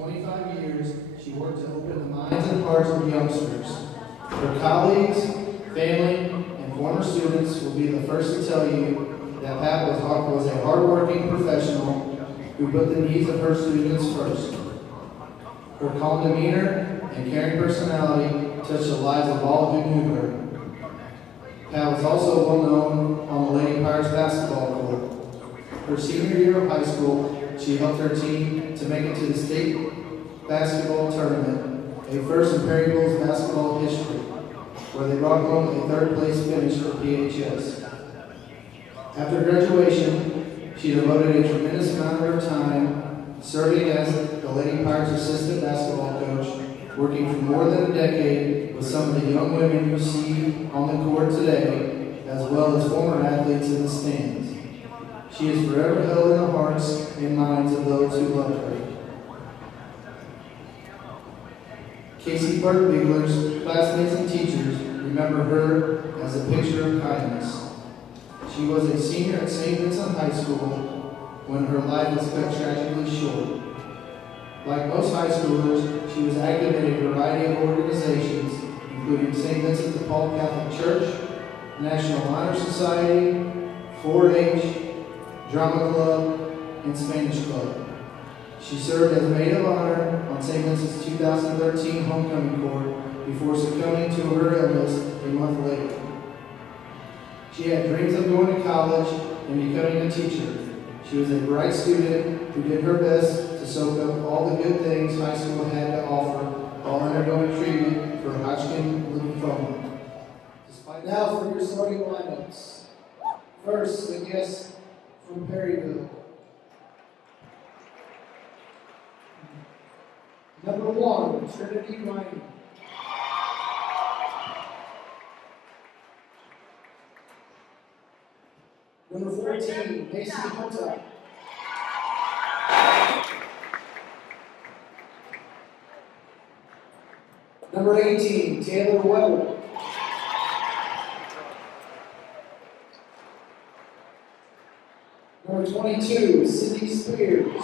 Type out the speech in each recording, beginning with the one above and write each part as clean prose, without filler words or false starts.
25 years, she worked to open the minds and hearts of youngsters. Her colleagues, family, and former students will be the first to tell you that Pat was a hardworking professional who put the needs of her students first. Her calm demeanor and caring personality touched the lives of all who knew her. Pat was also well known on the Lady Pirates basketball court. Her senior year of high school, she helped her team to make it to the state basketball tournament, a first in Perryville's basketball history, where they brought home a third-place finish for PHS. After graduation, she devoted a tremendous amount of her time serving as the Lady Pirates assistant basketball coach, working for more than a decade with some of the young women you see on the court today, as well as former athletes in the stands. She is forever held in the hearts and minds of those who love her. Casey Burkbeagler's classmates and teachers remember her as a picture of kindness. She was a senior at St. Vincent High School when her life was cut tragically short. Like most high schoolers, she was active in a variety of organizations, including St. Vincent de Paul Catholic Church, National Honor Society, 4-H, Drama Club, and Spanish Club. She served as maid of honor on St. Vincent's 2013 homecoming court before succumbing to her illness a month later. She had dreams of going to college and becoming a teacher. She was a bright student who did her best to soak up all the good things high school had to offer while undergoing treatment for Hodgkin lymphoma. Now for your starting lineups. First, the guest from Perryville. Number 1, Trinity Minor. Number 14, Macy Hunter. Number 18, Taylor Weber. Number 22, Cindy Spears.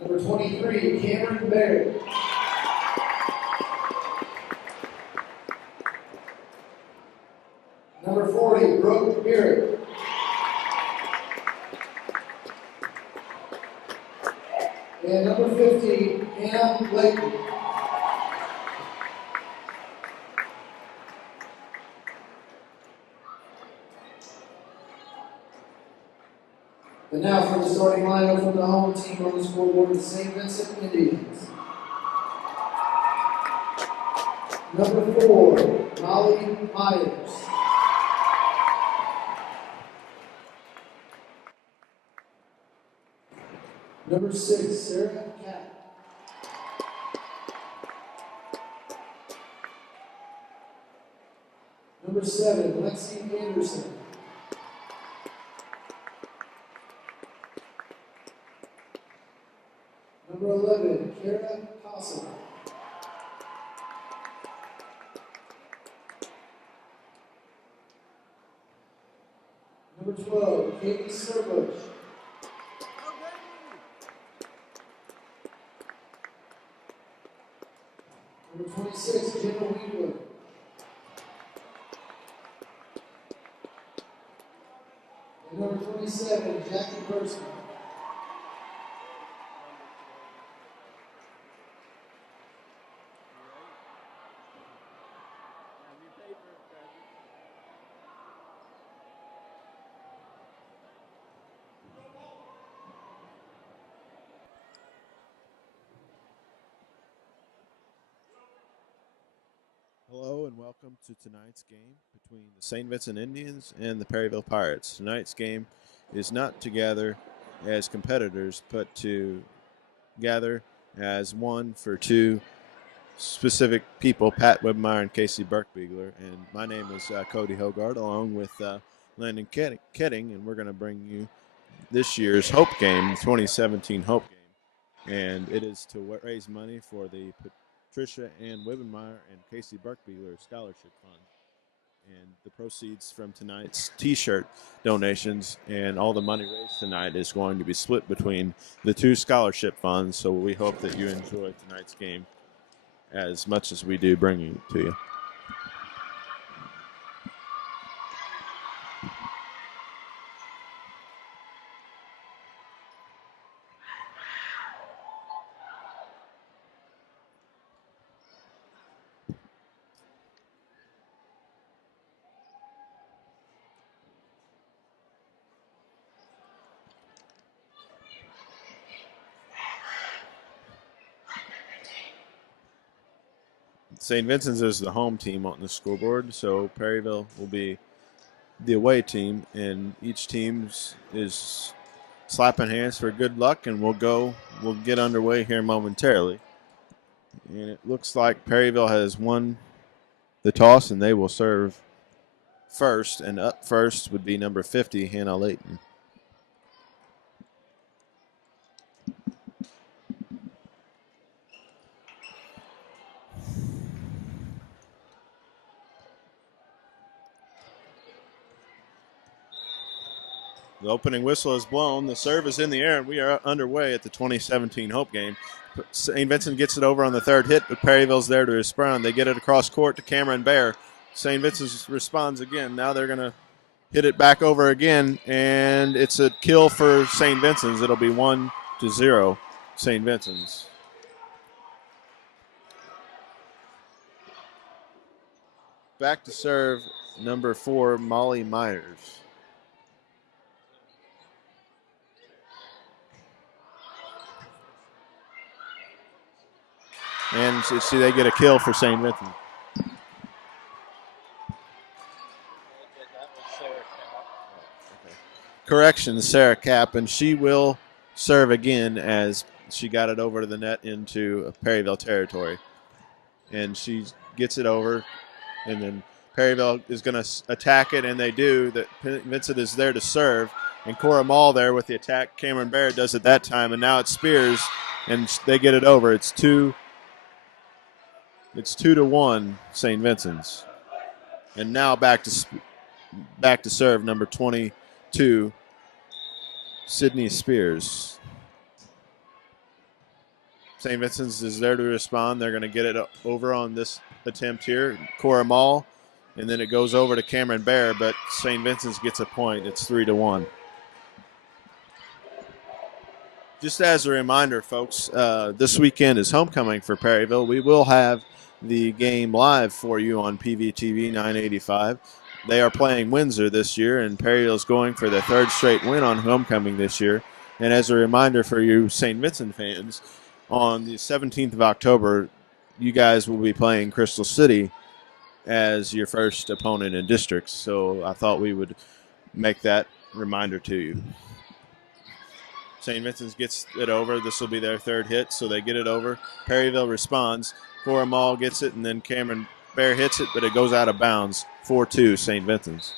Number 23, Cameron Barrett. Number 40, Brooke Barrett. And number 50, Anna Blakely. And now for the starting lineup from the home team on the scoreboard, the St. Vincent Indians. Number 4, Molly Myers. Number 6, Sarah Catt. Number 7, Lexi Anderson. Number 11, Kara Castle. Number 12, Katie Serbush. Number 26, Jenna Wheeler. And number 27, Jackie Burson. Hello and welcome to tonight's game between the St. Vincent Indians and the Perryville Pirates. Tonight's game is not to gather as competitors, but to gather as one for two specific people, Pat Webmeyer and Casey Burkbeagler. And my name is Cody Hogard, along with Landon Ketting, and we're going to bring you this year's Hope Game, the 2017 Hope Game. And it is to raise money for the Patricia Ann Wibbenmeyer and Casey Burkbeagler Scholarship Fund. And the proceeds from tonight's T-shirt donations and all the money raised tonight is going to be split between the two scholarship funds. So we hope that you enjoy tonight's game as much as we do bringing it to you. St. Vincent's is the home team on the scoreboard, so Perryville will be the away team, and each team is slapping hands for good luck, and we'll get underway here momentarily. And it looks like Perryville has won the toss, and they will serve first, and up first would be number 50, Hannah Layton. The opening whistle is blown. The serve is in the air, and we are underway at the 2017 Hope game. St. Vincent gets it over on the third hit, but Perryville's there to respond. They get it across court to Cameron Bear. St. Vincent responds again. Now they're going to hit it back over again, and it's a kill for St. Vincent's. It'll be 1-0 St. Vincent's. Back to serve number 4, Molly Myers. And see, they get a kill for St. Vincent. Correction, Sarah Cap, and she will serve again as she got it over to the net into Perryville territory. And she gets it over, and then Perryville is going to attack it, and they do. Vincent is there to serve, and Cora Mall there with the attack. Cameron Barrett does it that time, and now it's Spears, and they get it over. It's 2-1 St. Vincent's. And now back to serve number 22, Sydney Spears. St. Vincent's is there to respond. They're going to get it over on this attempt here. Cora Mall, and then it goes over to Cameron Bear, but St. Vincent's gets a point. It's 3-1. Just as a reminder, folks, this weekend is homecoming for Perryville. We will have the game live for you on PVTV 985. They are playing Windsor this year, and Perryville's going for their third straight win on homecoming this year. And as a reminder for you St. Vincent fans, on the 17th of October, you guys will be playing Crystal City as your first opponent in districts. So I thought we would make that reminder to you. St. Vincent's gets it over. This will be their third hit, so they get it over. Perryville responds. Cora Mall gets it, and then Cameron Bear hits it, but it goes out of bounds. 4-2 St. Vincent's.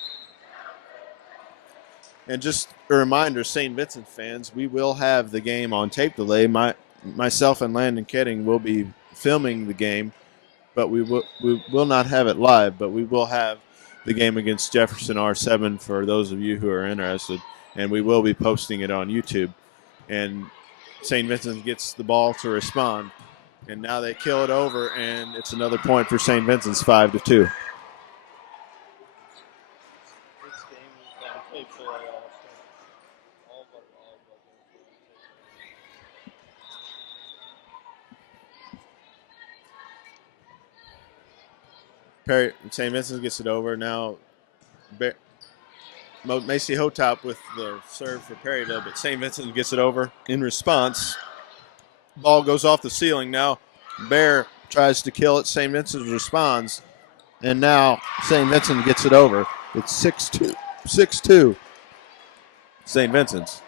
And just a reminder, St. Vincent fans, we will have the game on tape delay. Myself and Landon Ketting will be filming the game, but we will not have it live, but we will have the game against Jefferson R7 for those of you who are interested, and we will be posting it on YouTube. And St. Vincent gets the ball to respond. And now they kill it over, and it's another point for St. Vincent's, 5-2. St. Vincent gets it over. Now Macy Hotop with the serve for Perryville, but St. Vincent gets it over in response. Ball goes off the ceiling. Now Bear tries to kill it. St. Vincent responds. And now St. Vincent gets it over. It's 6-2 St. Vincent's.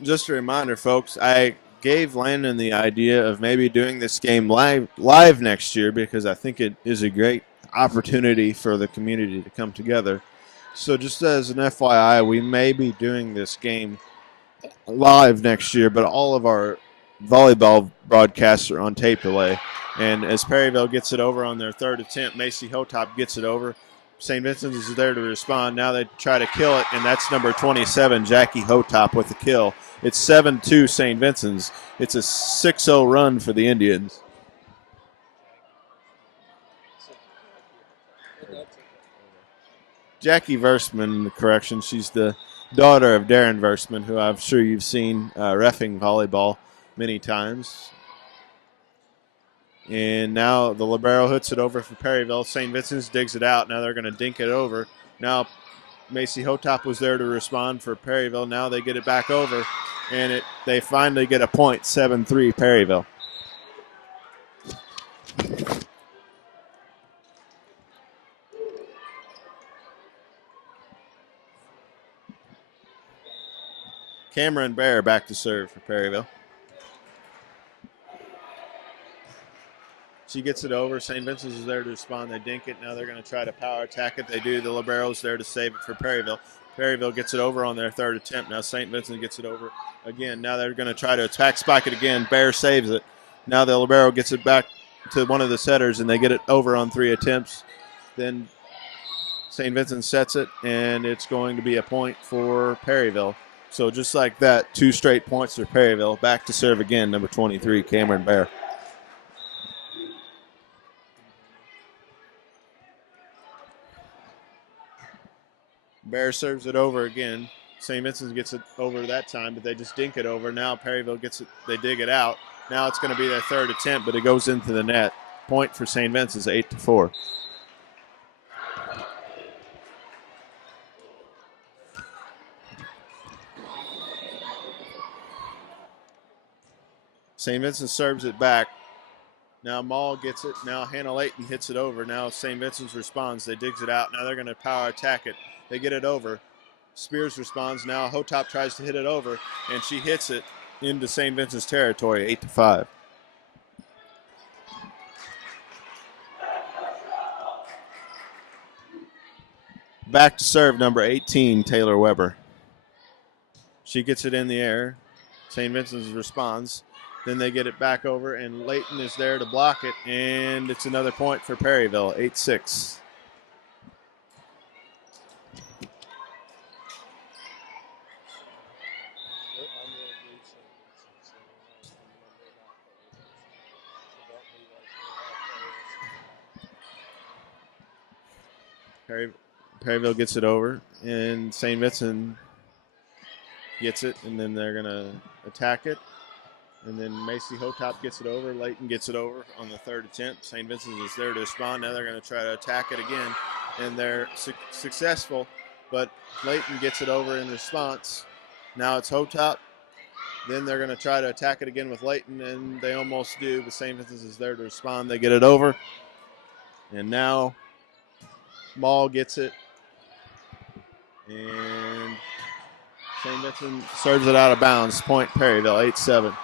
Just a reminder, folks, I gave Landon the idea of maybe doing this game live next year because I think it is a great opportunity for the community to come together. So just as an FYI, we may be doing this game live next year, but all of our volleyball broadcasts are on tape delay. And as Perryville gets it over on their third attempt, Macy Hotop gets it over. St. Vincent's is there to respond. Now they try to kill it, and that's number 27, Jackie Hotop, with the kill. It's 7-2 St. Vincent's. It's a 6-0 run for the Indians. Jackie Versman, correction, she's the daughter of Darren Versman, who I'm sure you've seen reffing volleyball many times. And now the libero hits it over for Perryville. St. Vincent's digs it out. Now they're going to dink it over. Now Macy Hotop was there to respond for Perryville. Now they get it back over, and they finally get a point, 7-3 Perryville. Cameron Bear back to serve for Perryville. She gets it over. St. Vincent's is there to respond. They dink it. Now they're going to try to power attack it. They do. The libero's there to save it for Perryville. Perryville gets it over on their third attempt. Now St. Vincent gets it over again. Now they're going to try to attack, spike it again. Bear saves it. Now the libero gets it back to one of the setters, and they get it over on 3 attempts. Then St. Vincent sets it, and it's going to be a point for Perryville. So just like that, 2 straight points for Perryville. Back to serve again, number 23, Cameron Bear. Bear serves it over again. St. Vincent gets it over that time, but they just dink it over. Now Perryville gets it. They dig it out. Now it's going to be their third attempt, but it goes into the net. Point for St. Vincent's, 8-4. St. Vincent serves it back. Now Maul gets it. Now Hannah Layton hits it over. Now St. Vincent's responds. They digs it out. Now they're going to power attack it. They get it over. Spears responds. Now Hotop tries to hit it over, and she hits it into St. Vincent's territory, 8-5. Back to serve, number 18, Taylor Weber. She gets it in the air. St. Vincent's responds. Then they get it back over, and Layton is there to block it, and it's another point for Perryville, 8-6. Perryville gets it over, and St. Vincent gets it, and then they're going to attack it. And then Macy Hotop gets it over. Layton gets it over on the third attempt. St. Vincent is there to respond. Now they're going to try to attack it again, and they're successful, but Layton gets it over in response. Now it's Hotop. Then they're going to try to attack it again with Layton, and they almost do, but St. Vincent is there to respond. They get it over, and now Maul gets it, and St. Vincent serves it out of bounds. Point Perryville, 8-7.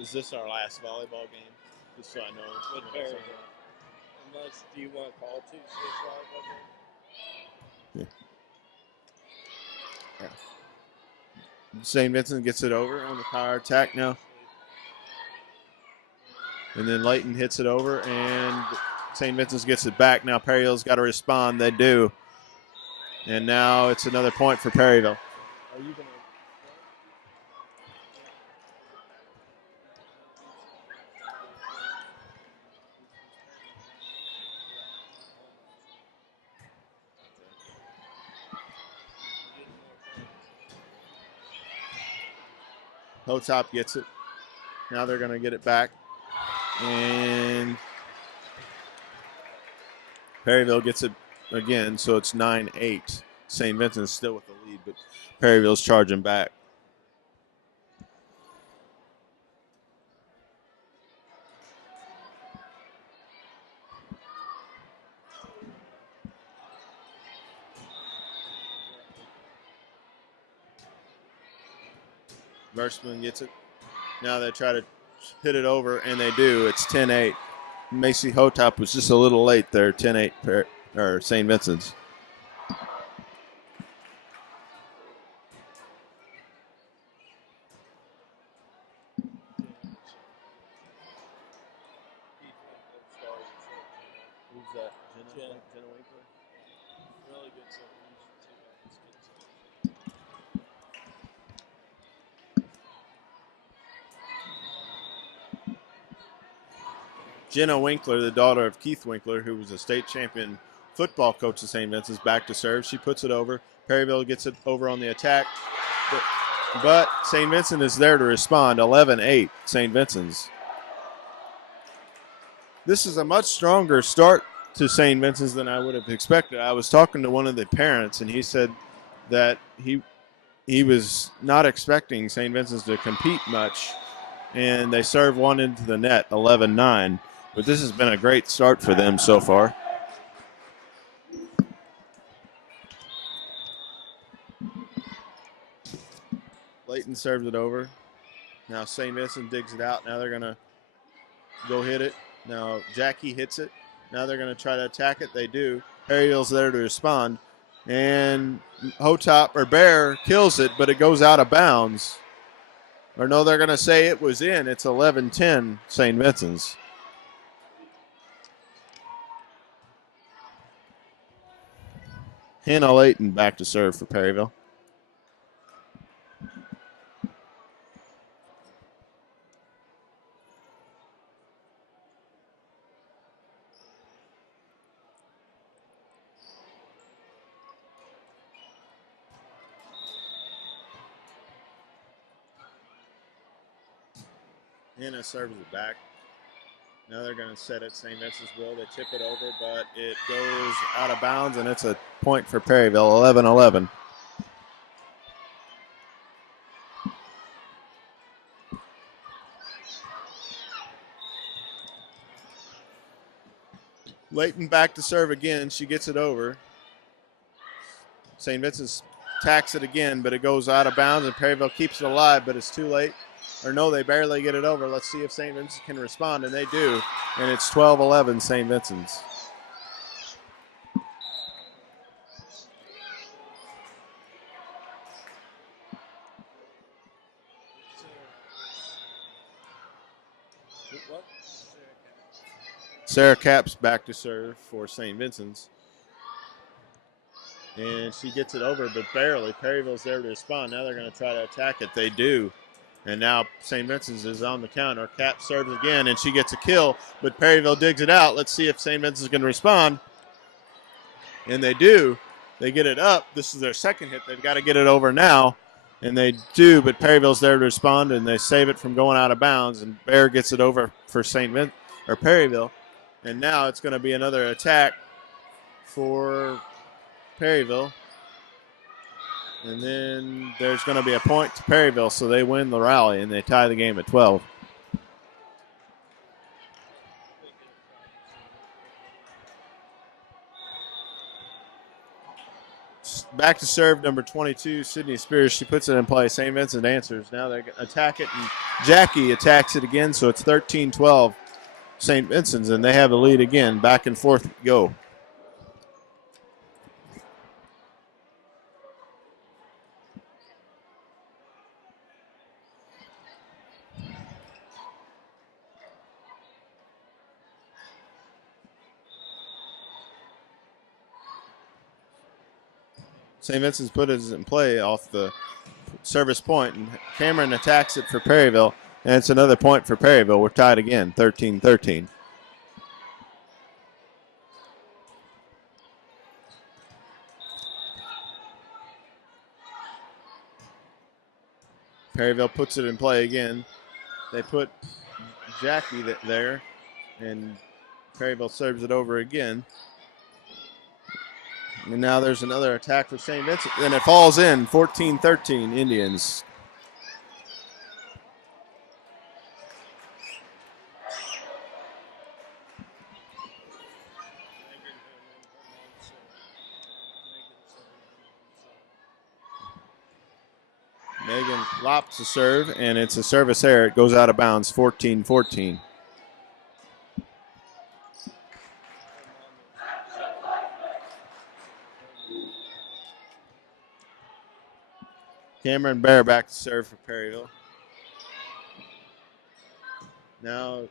Is this our last volleyball game? Just so I know. With Perryville. Unless, do you want to call 2-6 volleyball game? Yeah. St. Vincent gets it over on the power attack now. And then Layton hits it over, and St. Vincent gets it back. Now Perryville's got to respond. They do. And now it's another point for Perryville. Are you going to? Hotop gets it. Now they're going to get it back. And Perryville gets it again, so it's 9-8. St. Vincent's still with the lead, but Perryville's charging back. Versman gets it. Now they try to hit it over, and they do. It's 10-8. Macy Hotop was just a little late there, 10-8 or St. Vincent's. Who's that? Jenna Winkler? Really good server. Jenna Winkler, the daughter of Keith Winkler, who was a state champion football coach at St. Vincent's, back to serve. She puts it over. Perryville gets it over on the attack. But St. Vincent is there to respond. 11-8, St. Vincent's. This is a much stronger start to St. Vincent's than I would have expected. I was talking to one of the parents, and he said that he was not expecting St. Vincent's to compete much, and they serve one into the net, 11-9. But this has been a great start for them so far. Layton serves it over. Now St. Vincent digs it out. Now they're going to go hit it. Now Jackie hits it. Now they're going to try to attack it. They do. Perryville's there to respond. And Hotop or Bear kills it, but it goes out of bounds. Or no, they're going to say it was in. It's 11-10 St. Vincent's. Hannah Layton back to serve for Perryville. Hannah serves it back. Now they're going to set it. St. Vincent's will. They tip it over, but it goes out of bounds, and it's a point for Perryville, 11-11. Layton back to serve again. She gets it over. St. Vincent's tacks it again, but it goes out of bounds, and Perryville keeps it alive, but it's too late. Or no, they barely get it over. Let's see if St. Vincent can respond, and they do. And it's 12-11 St. Vincent's. Sarah Capps back to serve for St. Vincent's. And she gets it over, but barely. Perryville's there to respond. Now they're going to try to attack it. They do. And now St. Vincent's is on the counter. Cap serves again, and she gets a kill, but Perryville digs it out. Let's see if St. Vincent's going to respond. And they do. They get it up. This is their second hit. They've got to get it over now. And they do, but Perryville's there to respond, and they save it from going out of bounds. And Bear gets it over for Perryville. And now it's going to be another attack for Perryville. And then there's going to be a point to Perryville, so they win the rally, and they tie the game at 12. Back to serve number 22, Sydney Spears. She puts it in play. St. Vincent answers. Now they attack it, and Jackie attacks it again, so it's 13-12 St. Vincent's, and they have the lead again. Back and forth go. St. Vincent's put it in play off the service point, and Cameron attacks it for Perryville, and it's another point for Perryville. We're tied again, 13-13. Perryville puts it in play again. They put Jackie there, and Perryville serves it over again. And now there's another attack for St. Vincent, and it falls in, 14-13 Indians. Megan lops the serve, and it's a service error. It goes out of bounds, 14-14. Cameron Bear back to serve for Perryville. Now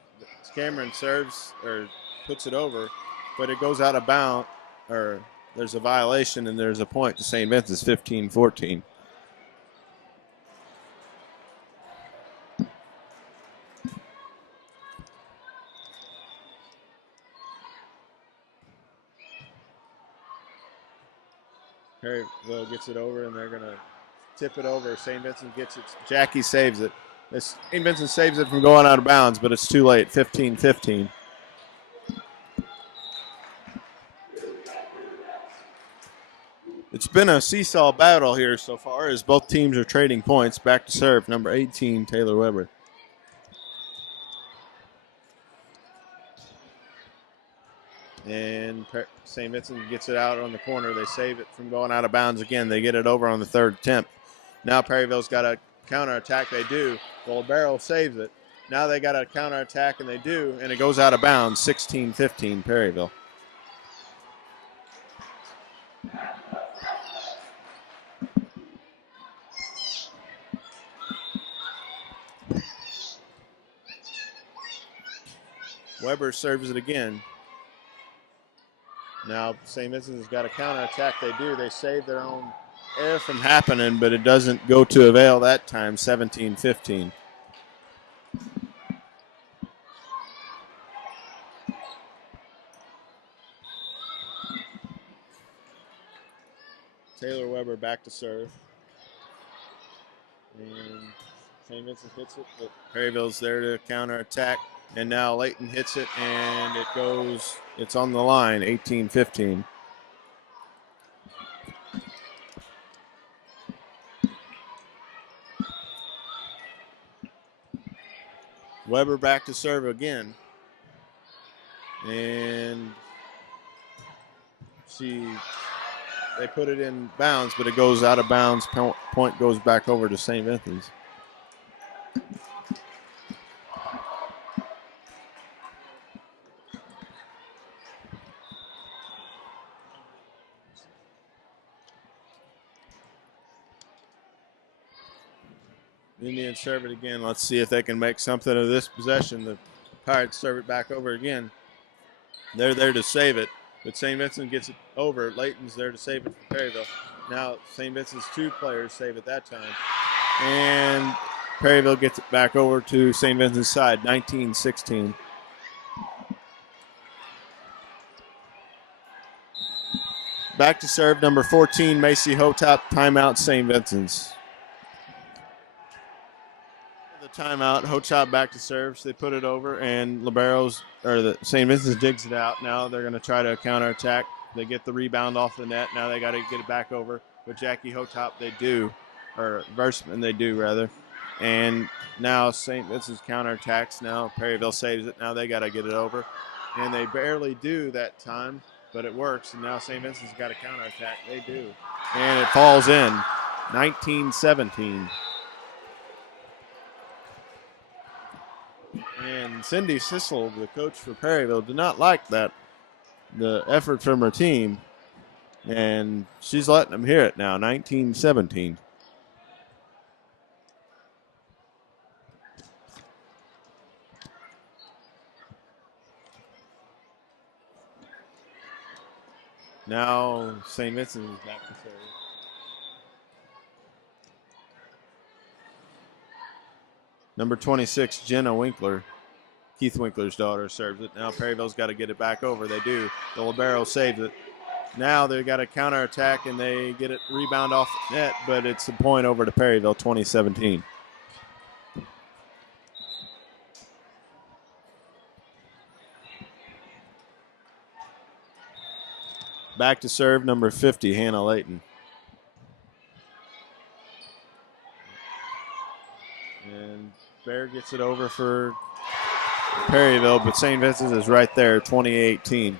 Cameron serves or puts it over, but it goes out of bounds, or there's a violation and there's a point to St. Vincent's 15-14. Perryville gets it over, and they're going to tip it over. St. Vincent gets it. Jackie saves it. St. Vincent saves it from going out of bounds, but it's too late. 15-15. It's been a seesaw battle here so far as both teams are trading points. Back to serve, number 18, Taylor Weber. And St. Vincent gets it out on the corner. They save it from going out of bounds again. They get it over on the third attempt. Now Perryville's got a counterattack. They do. Well, Barrow saves it. Now they got a counterattack, and they do, and it goes out of bounds, 16-15, Perryville. Weber serves it again. Now St. Vincent has got a counterattack. They do. They save their own error from happening, but it doesn't go to avail that time, 17-15. Taylor Weber back to serve. And St. Vincent hits it, but Perryville's there to counterattack. And now Layton hits it, and it's on the line, 18-15. Weber back to serve again. And they put it in bounds, but it goes out of bounds. Point goes back over to St. Vincent's. Indians serve it again. Let's see if they can make something of this possession. The Pirates serve it back over again. They're there to save it, but St. Vincent gets it over. Layton's there to save it for Perryville. Now St. Vincent's two players save it that time. And Perryville gets it back over to St. Vincent's side, 19-16. Back to serve, number 14, Macy Hotop. Timeout, St. Vincent's. The timeout, Hotop back to serve. So they put it over, and St. Vincent's digs it out. Now they're going to try to counterattack. They get the rebound off the net. Now they got to get it back over. With Jackie Hotop, they do. Or Versman, they do, rather. And now St. Vincent's counterattacks. Now Perryville saves it. Now they got to get it over. And they barely do that time, but it works. And now St. Vincent's got a counterattack. They do. And it falls in, 19-17. And Cindy Sissel, the coach for Perryville, did not like the effort from her team. And she's letting them hear it now, 19-17. Now St. Vincent is back to serve. Number 26, Jenna Winkler, Keith Winkler's daughter, serves it. Now Perryville's got to get it back over. They do. The libero saves it. Now they've got a counterattack, and they get it rebound off the net, but it's a point over to Perryville, 20-17. Back to serve, number 50, Hannah Layton. And Bear gets it over for Perryville, but St. Vincent is right there, 20-18.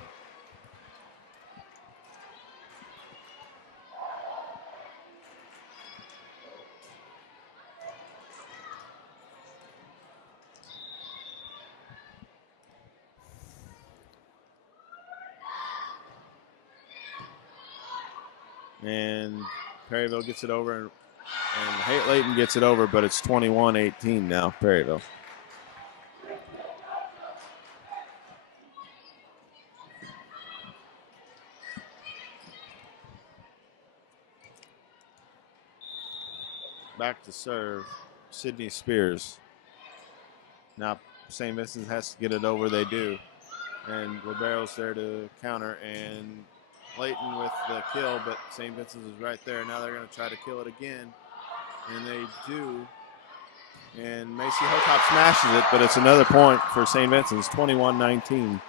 And Perryville gets it over, and And Layton gets it over, but it's 21-18 now, Perryville. Back to serve, Sydney Spears. Now St. Vincent has to get it over. They do. And Libero's there to counter. And Layton with the kill, but St. Vincent's is right there. Now they're going to try to kill it again. And they do. And Macy Hotop smashes it, but it's another point for St. Vincent's, 21-19.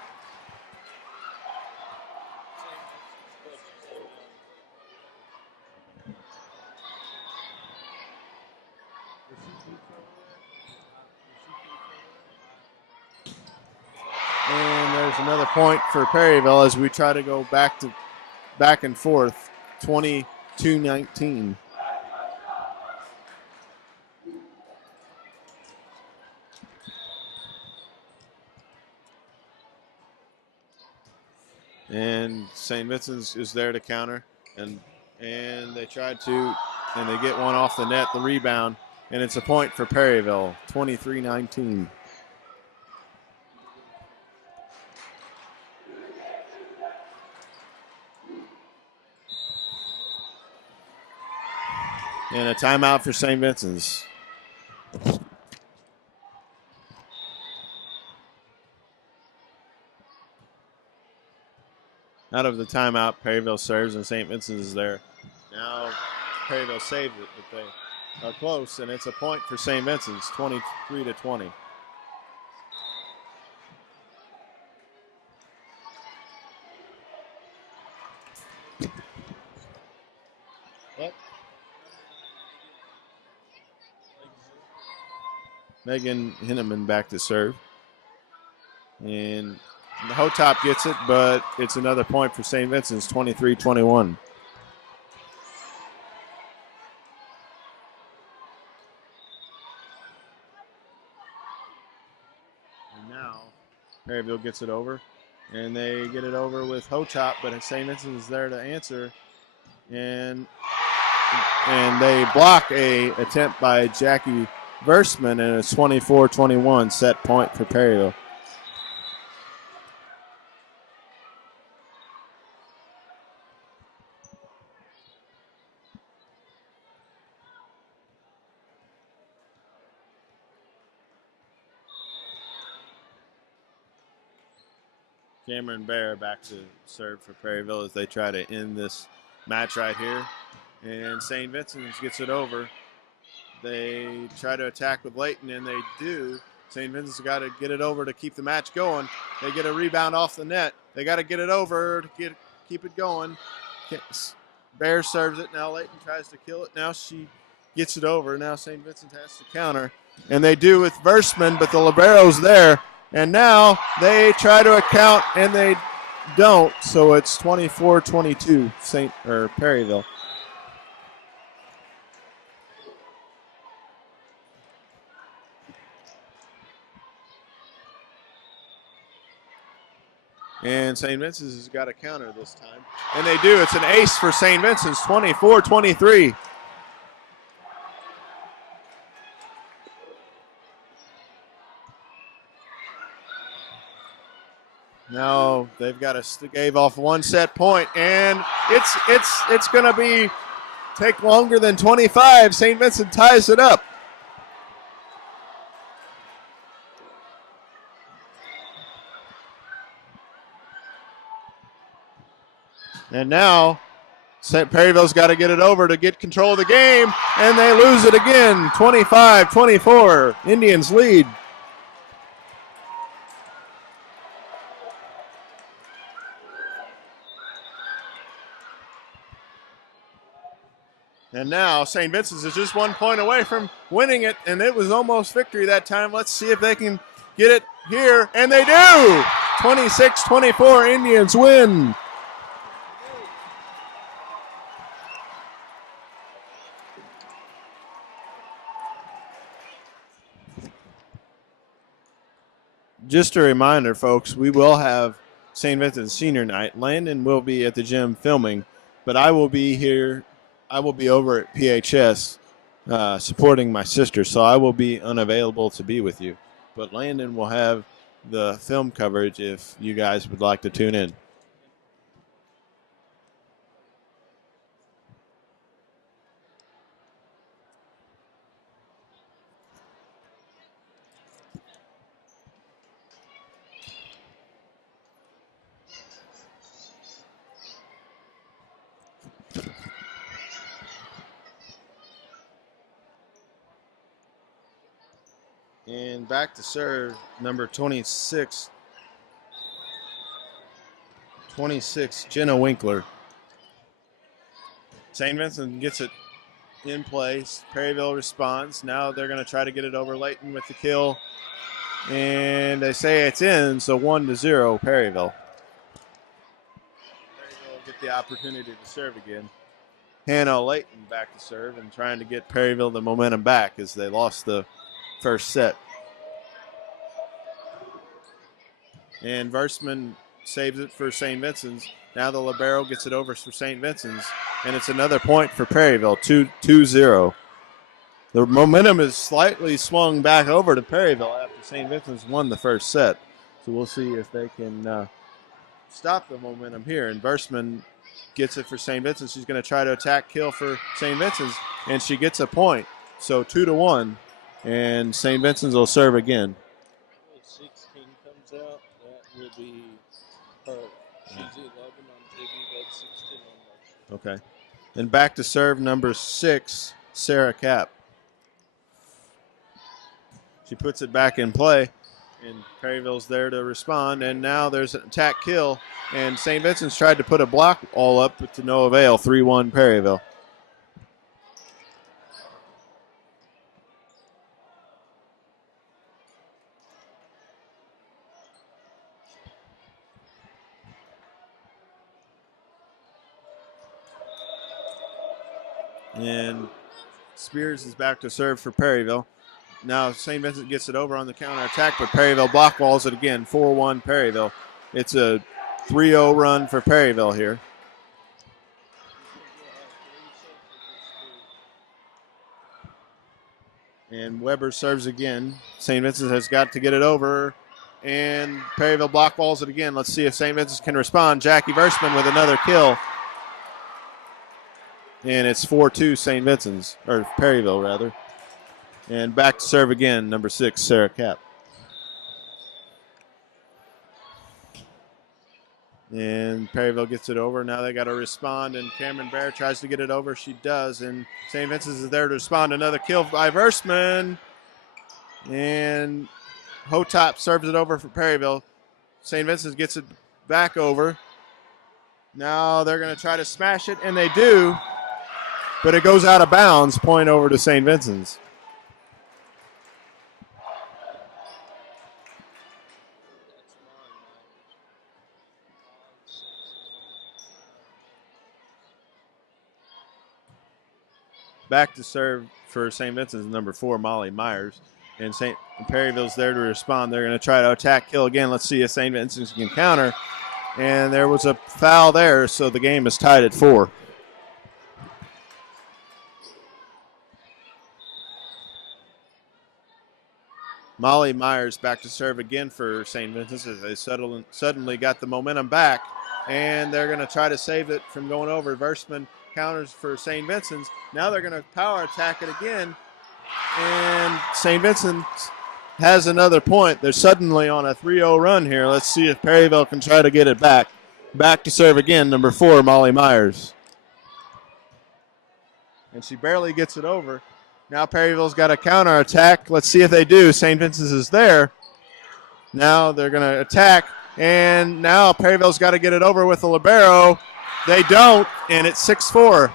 And there's another point for Perryville as we try to go back and forth, 22-19. And St. Vincent's is there to counter, and they tried to, and they get one off the net, the rebound, and it's a point for Perryville, 23-19. And a timeout for St. Vincent's. Out of the timeout, Perryville serves, and St. Vincent's is there. Now Perryville saved it, but they are close, and it's a point for St. Vincent's, 23-20. What? Megan Hinneman back to serve. And the Hotop gets it, but it's another point for St. Vincent's, 23-21. And now Perryville gets it over, and they get it over with Hotop, but St. Vincent's is there to answer. And they block a attempt by Jackie Versman, and it's 24-21, set point for Perryville. Cameron Bear back to serve for Perryville as they try to end this match right here. And St. Vincent's gets it over. They try to attack with Layton, and they do. St. Vincent's got to get it over to keep the match going. They get a rebound off the net. They got to get it over to keep it going. Bear serves it. Now Layton tries to kill it. Now she gets it over. Now St. Vincent has to counter. And they do with Versman, but the libero's there. And now they try to account, and they don't. So it's 24-22, Perryville. And St. Vincent's has got a counter this time. And they do. It's an ace for St. Vincent's, 24-23. Now they've got to gave off one set point, and it's going to take longer than 25. St. Vincent ties it up. And now Perryville's got to get it over to get control of the game, and they lose it again, 25-24. Indians lead. And now St. Vincent's is just 1 point away from winning it, and it was almost victory that time. Let's see if they can get it here, and they do! 26-24, Indians win. Just a reminder, folks, we will have St. Vincent's senior night. Landon will be at the gym filming, but I will be here. I will be over at PHS supporting my sister, so I will be unavailable to be with you. But Landon will have the film coverage if you guys would like to tune in. And back to serve, number 26, Jenna Winkler. St. Vincent gets it in place. Perryville responds. Now they're going to try to get it over Layton with the kill. And they say it's in, so 1-0 Perryville. Perryville will get the opportunity to serve again. Hannah Layton back to serve and trying to get Perryville the momentum back as they lost the first set. And Versman saves it for St. Vincent's. Now the libero gets it over for St. Vincent's, and it's another point for Perryville, 2-0. The momentum is slightly swung back over to Perryville after St. Vincent's won the first set. So we'll see if they can stop the momentum here. And Versman gets it for St. Vincent's. She's going to try to attack kill for St. Vincent's, and she gets a point. So 2-1, and St. Vincent's will serve again. If 16 comes out, that will be her. She's 11 on TV, but 16 on that. Okay. And back to serve number 6, Sarah Kapp. She puts it back in play, and Perryville's there to respond. And now there's an attack kill, and St. Vincent's tried to put a block all up, but to no avail. 3-1 Perryville. And Spears is back to serve for Perryville. Now St. Vincent gets it over on the counter attack, but Perryville block walls it again. 4-1 Perryville. It's a 3-0 run for Perryville here. And Weber serves again. St. Vincent has got to get it over. And Perryville block walls it again. Let's see if St. Vincent can respond. Jackie Versman with another kill. And it's 4-2 St. Vincent's, or Perryville rather. And back to serve again, number 6, Sarah Kapp. And Perryville gets it over. Now they got to respond, and Cameron Bear tries to get it over. She does, and St. Vincent's is there to respond. Another kill by Versman. And Hotop serves it over for Perryville. St. Vincent's gets it back over. Now they're going to try to smash it, and they do. But it goes out of bounds, point over to St. Vincent's. Back to serve for St. Vincent's, number 4, Molly Myers. And Perryville's there to respond. They're going to try to attack kill again. Let's see if St. Vincent's can counter. And there was a foul there, so the game is tied at 4. Molly Myers back to serve again for St. Vincent's as they suddenly got the momentum back. And they're going to try to save it from going over. Versman counters for St. Vincent's. Now they're going to power attack it again. And St. Vincent has another point. They're suddenly on a 3-0 run here. Let's see if Perryville can try to get it back. Back to serve again, number 4, Molly Myers. And she barely gets it over. Now Perryville's got a counter attack. Let's see if they do. St. Vincent's is there. Now they're going to attack. And now Perryville's got to get it over with the libero. They don't, and it's 6-4.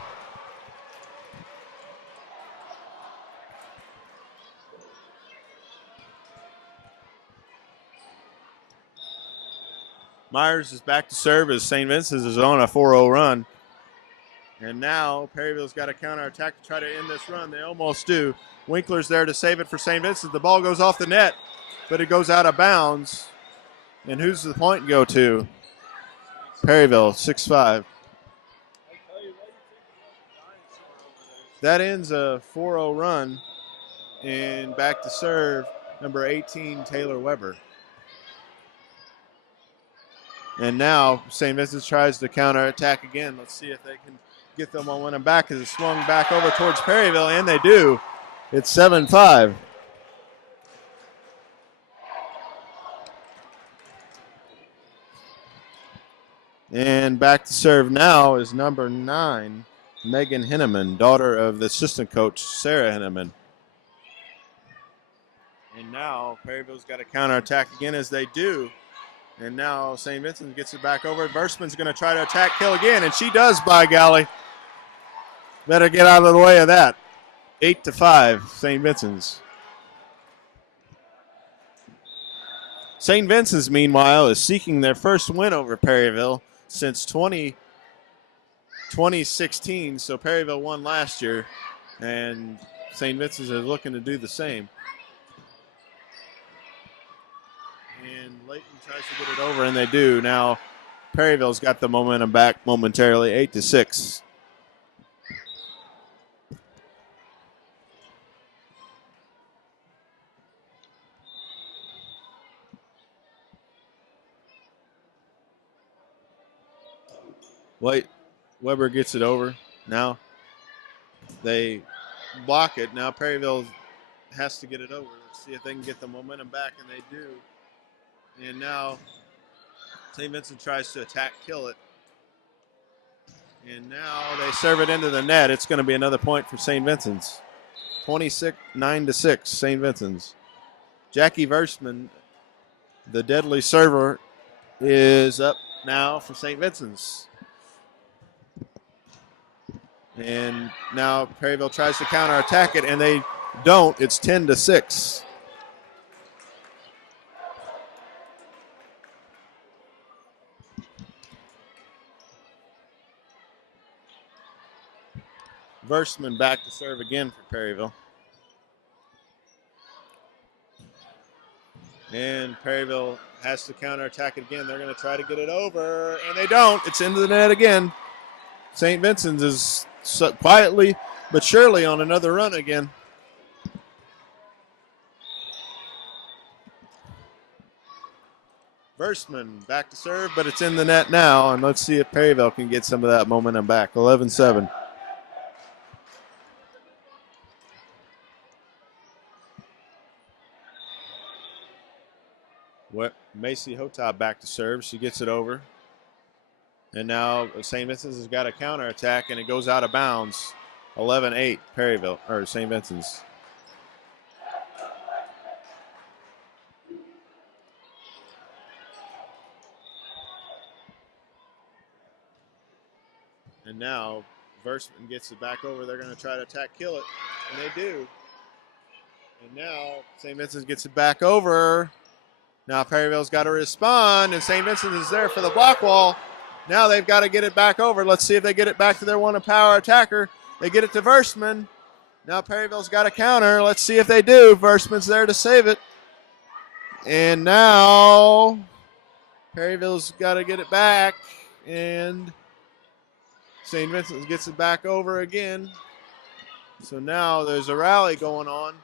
Myers is back to serve as St. Vincent's is on a 4-0 run. And now Perryville's got a counterattack to try to end this run. They almost do. Winkler's there to save it for St. Vincent. The ball goes off the net, but it goes out of bounds. And who's the point go to? Perryville, 6-5. That ends a 4-0 run. And back to serve, number 18, Taylor Weber. And now St. Vincent's tries to counterattack again. Let's see if they can get the momentum back as it swung back over towards Perryville, and they do. It's 7-5. And back to serve now is number 9, Megan Henneman, daughter of the assistant coach, Sarah Henneman. And now Perryville's got to counterattack again as they do. And now St. Vincent gets it back over. Versman's going to try to attack kill again, and she does, by golly. Better get out of the way of that. 8-5, St. Vincent's. St. Vincent's, meanwhile, is seeking their first win over Perryville since 2016. So Perryville won last year, and St. Vincent's is looking to do the same. And Layton tries to get it over, and they do. Now Perryville's got the momentum back momentarily, 8-6. Weber gets it over. Now they block it. Now Perryville has to get it over. Let's see if they can get the momentum back, and they do. And now St. Vincent tries to attack, kill it. And now they serve it into the net. It's going to be another point for St. Vincent's. 9-6, St. Vincent's. Jackie Versman, the deadly server, is up now for St. Vincent's. And now Perryville tries to counterattack it, and they don't. It's 10-6. Versman back to serve again for Perryville. And Perryville has to counterattack it again. They're going to try to get it over, and they don't. It's into the net again. St. Vincent's is quietly but surely on another run again. Versman back to serve, but it's in the net now, and let's see if Perryville can get some of that momentum back. 11-7. Macy Hotop back to serve. She gets it over. And now St. Vincent's has got a counterattack, and it goes out of bounds. 11-8, Perryville, or St. Vincent's. And now Versman gets it back over. They're going to try to attack, kill it, and they do. And now St. Vincent's gets it back over. Now Perryville's got to respond, and St. Vincent is there for the block wall. Now they've got to get it back over. Let's see if they get it back to their one power attacker. They get it to Versman. Now Perryville's got a counter. Let's see if they do. Versman's there to save it. And now Perryville's got to get it back, and St. Vincent gets it back over again. So now there's a rally going on.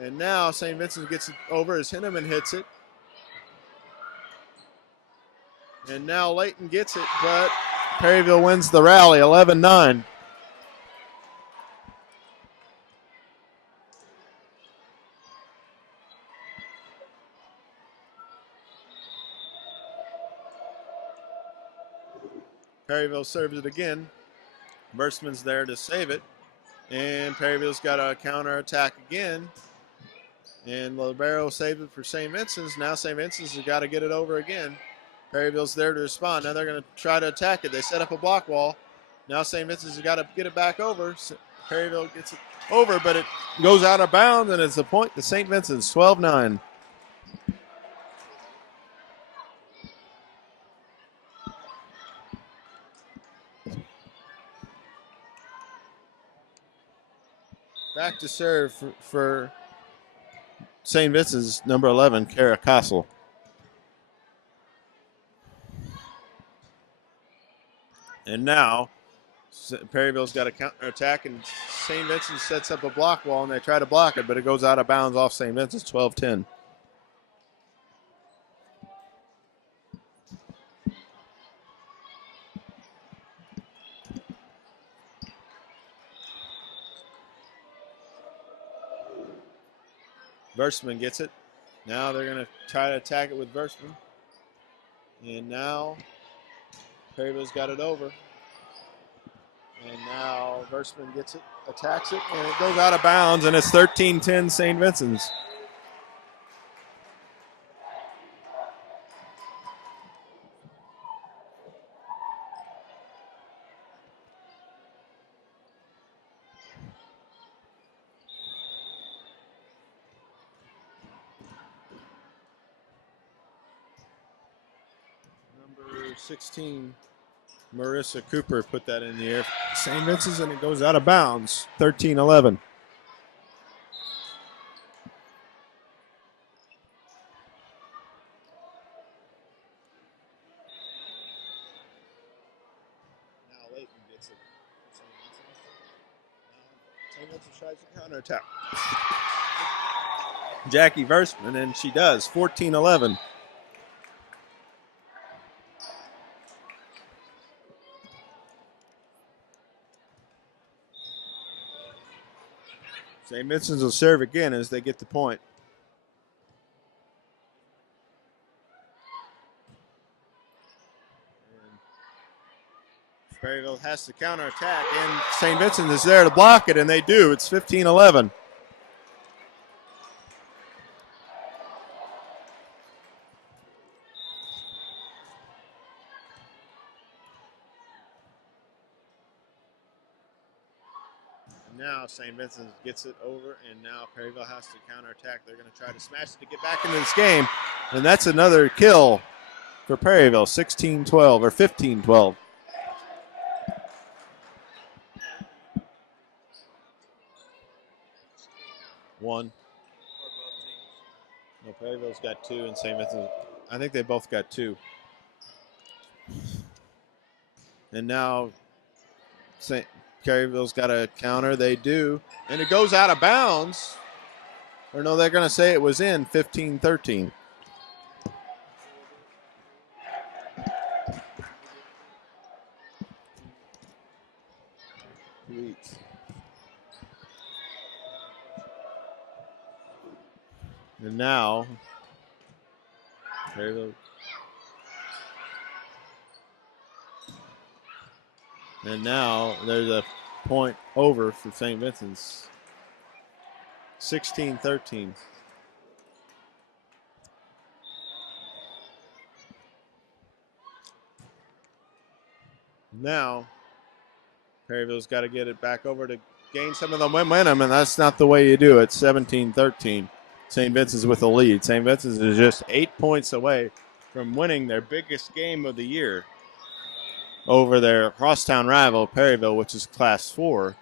And now St. Vincent gets it over as Henneman hits it. And now Layton gets it, but Perryville wins the rally, 11-9. Perryville serves it again. Versman's there to save it. And Perryville's got a counterattack again. And Libero saved it for St. Vincent's. Now St. Vincent's has got to get it over again. Perryville's there to respond. Now they're going to try to attack it. They set up a block wall. Now St. Vincent's has got to get it back over. Perryville gets it over, but it goes out of bounds, and it's a point to St. Vincent's, 12-9. Back to serve for St. Vincent's, number 11, Kara Castle. And now Perryville's got a counter attack, and St. Vincent sets up a block wall, and they try to block it, but it goes out of bounds off St. Vincent's 12-10. Versman gets it. Now they're going to try to attack it with Versman. And now Perryville's got it over. And now Versman gets it, attacks it, and it goes out of bounds, and it's 13-10 St. Vincent's. Number 16, Marissa Cooper put that in the air. St. Vincent's, and it goes out of bounds, 13-11. Now Layton gets it. St. Vincent tries to counterattack. Jackie Versman, and she does, 14-11. St. Vincent's will serve again as they get the point. And Perryville has to counterattack, and St. Vincent is there to block it, and they do. It's 15-11. Now St. Vincent gets it over, and now Perryville has to counterattack. They're going to try to smash it to get back into this game, and that's another kill for Perryville, 16-12 or 15-12. One. No, Perryville's got two, and St. Vincent, I think they both got two. And now Perryville's got a counter. They do. And it goes out of bounds. Or no, they're going to say it was in, 15-13. And now, Perryville. And now there's a point over for St. Vincent's. 16-13. Now, Perryville's got to get it back over to gain some of the momentum, and that's not the way you do it. 17-13. St. Vincent's with the lead. St. Vincent's is just 8 points away from winning their biggest game of the year over their crosstown rival, Perryville, which is Class 4.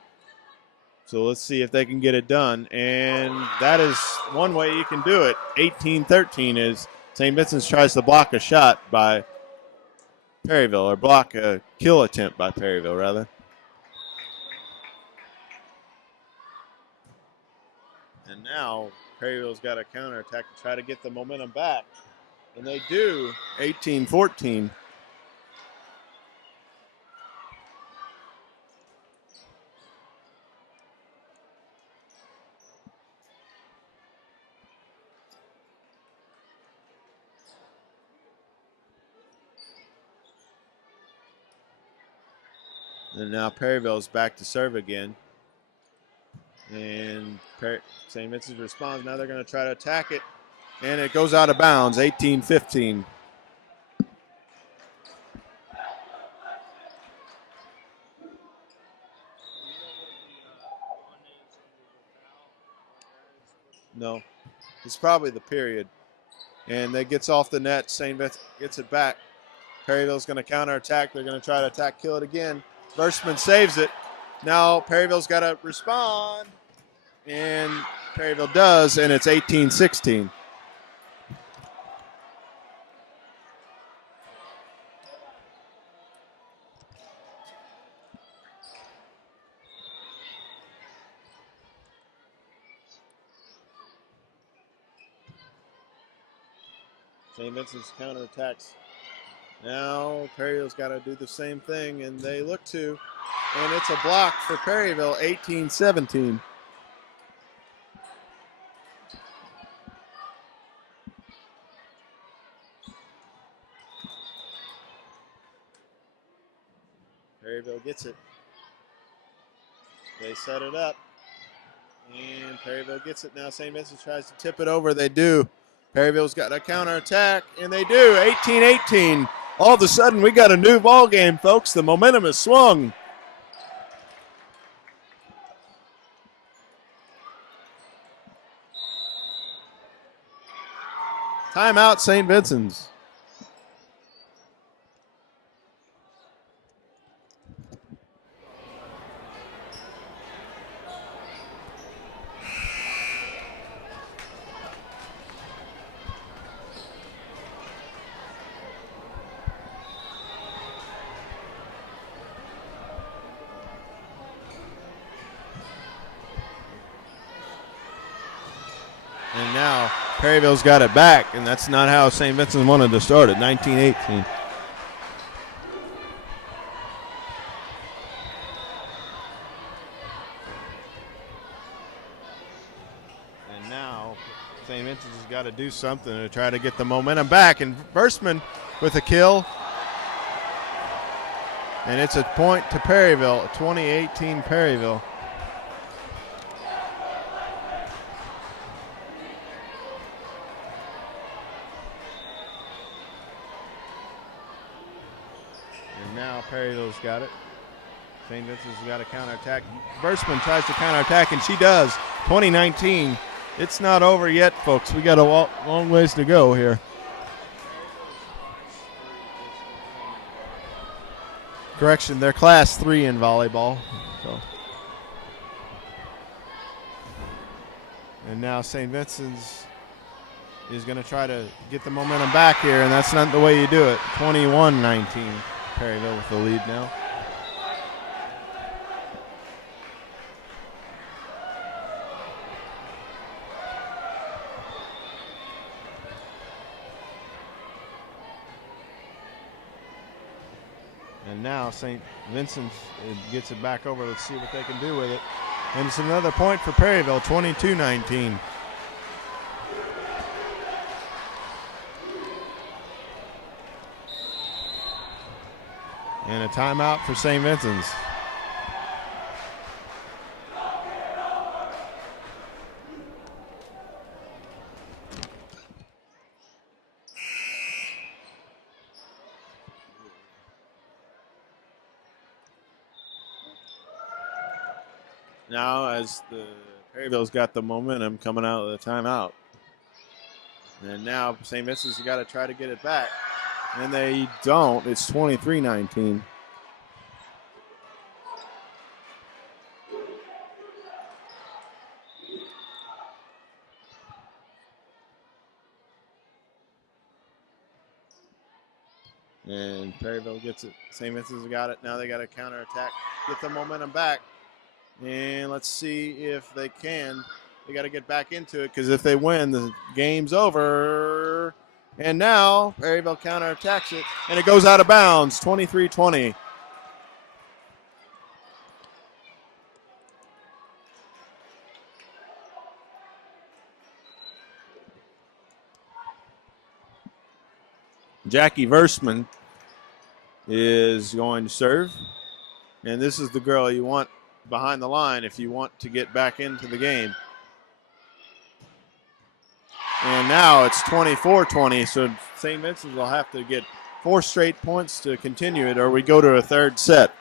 So let's see if they can get it done. And that is one way you can do it. 18-13 is St. Vincent's tries to block a shot by Perryville, or block a kill attempt by Perryville, rather. And now Perryville's got a counterattack to try to get the momentum back. And they do, 18-14. And now Perryville's back to serve again. And St. Vincent responds. Now they're going to try to attack it. And it goes out of bounds, 18-15. No, it's probably the period. And that gets off the net. St. Vincent gets it back. Perryville's going to counterattack. They're going to try to attack, kill it again. Versman saves it. Now Perryville's got to respond. And Perryville does, and it's 18-16. St. Vincent's counterattacks. Now Perryville's got to do the same thing, and they look to. And it's a block for Perryville, 18-17. Perryville gets it. They set it up. And Perryville gets it now. St. Vincent tries to tip it over. They do. Perryville's got a counterattack, and they do. 18-18. All of a sudden, we got a new ball game, folks. The momentum is swung. Timeout, St. Vincent's. And now Perryville's got it back, and that's not how St. Vincent wanted to start it, 19-18. And now St. Vincent's has got to do something to try to get the momentum back, and Versman with a kill. And it's a point to Perryville, 20-18 Perryville. Now Perryville's got it. St. Vincent's got a counterattack. Versman tries to counterattack, and she does. 20-19. It's not over yet, folks. We got a long ways to go here. Correction, they're class 3 in volleyball. So. And now St. Vincent's is going to try to get the momentum back here, and that's not the way you do it. 21-19. Perryville with the lead now. And now St. Vincent gets it back over. Let's see what they can do with it. And it's another point for Perryville, 22-19. And a timeout for St. Vincent's. Now as the Perryville's got the momentum coming out of the timeout. And now St. Vincent's got to try to get it back. And they don't. It's 23-19. And Perryville gets it. St. Vincent's got it. Now they got to counterattack, get the momentum back. And let's see if they can. They got to get back into it, because if they win, the game's over. And now Perryville counterattacks it, and it goes out of bounds, 23-20. Jackie Versman is going to serve. And this is the girl you want behind the line if you want to get back into the game. And now it's 24-20, so St. Vincent's will have to get 4 straight points to continue it, or we go to a third set.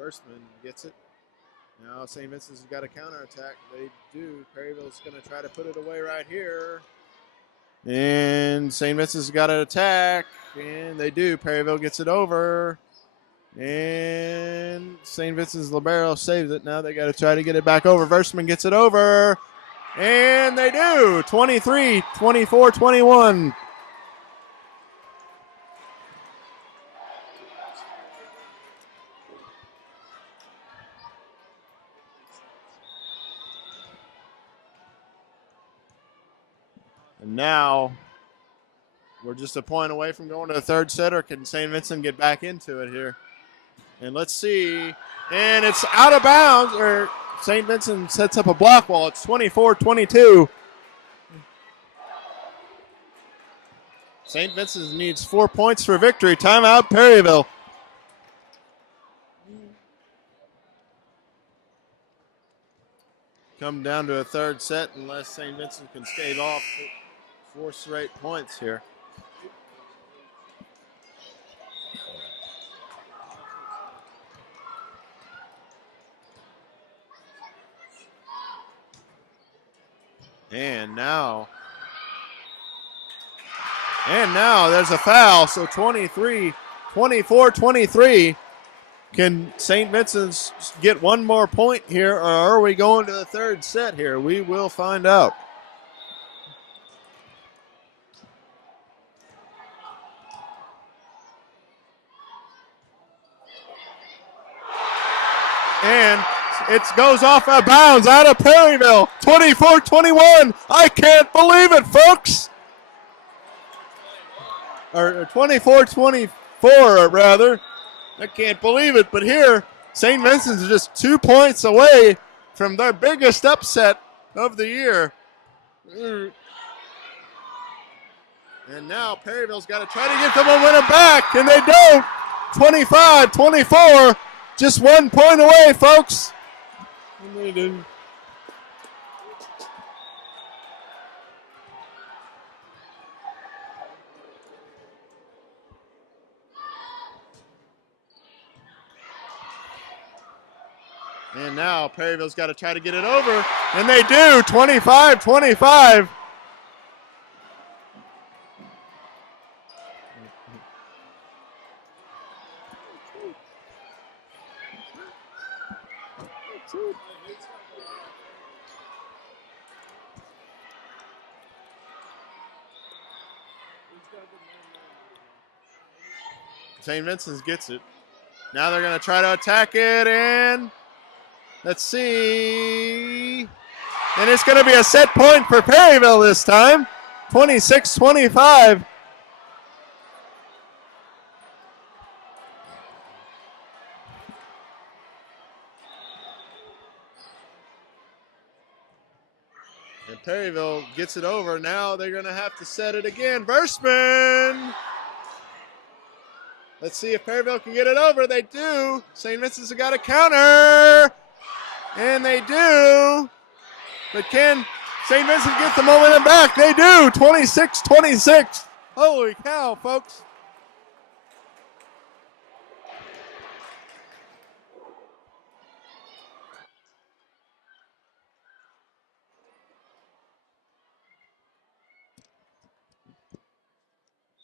Versman gets it. Now St. Vincent's has got a counterattack. They do. Perryville's going to try to put it away right here. And St. Vincent's has got an attack, and they do. Perryville gets it over, and St. Vincent's libero saves it. Now they got to try to get it back over. Versman gets it over, and they do. 23, 24, 21. And now we're just a point away from going to the third set, or can St. Vincent get back into it here? And let's see. And it's out of bounds, or St. Vincent sets up a block wall. It's 24-22. St. Vincent needs 4 points for victory. Timeout, Perryville. Come down to a third set unless St. Vincent can stave off 4 straight points here. And now there's a foul. So 24-23. Can St. Vincent's get one more point here, or are we going to the third set here? We will find out. And it goes off of bounds out of Perryville. 24-21. I can't believe it, folks. Or 24-24, rather. I can't believe it. But here, St. Vincent's just 2 points away from their biggest upset of the year. And now Perryville's got to try to get the momentum back, and they don't. 25-24. Just 1 point away, folks. And now Perryville's got to try to get it over, and they do. 25-25. St. Vincent's gets it. Now they're going to try to attack it, and let's see. And it's going to be a set point for Perryville this time. 26-25. And Perryville gets it over. Now they're going to have to set it again. Versman. Let's see if Perryville can get it over. They do. St. Vincent's got a counter. And they do. But can St. Vincent get the momentum back? They do. 26-26. Holy cow, folks.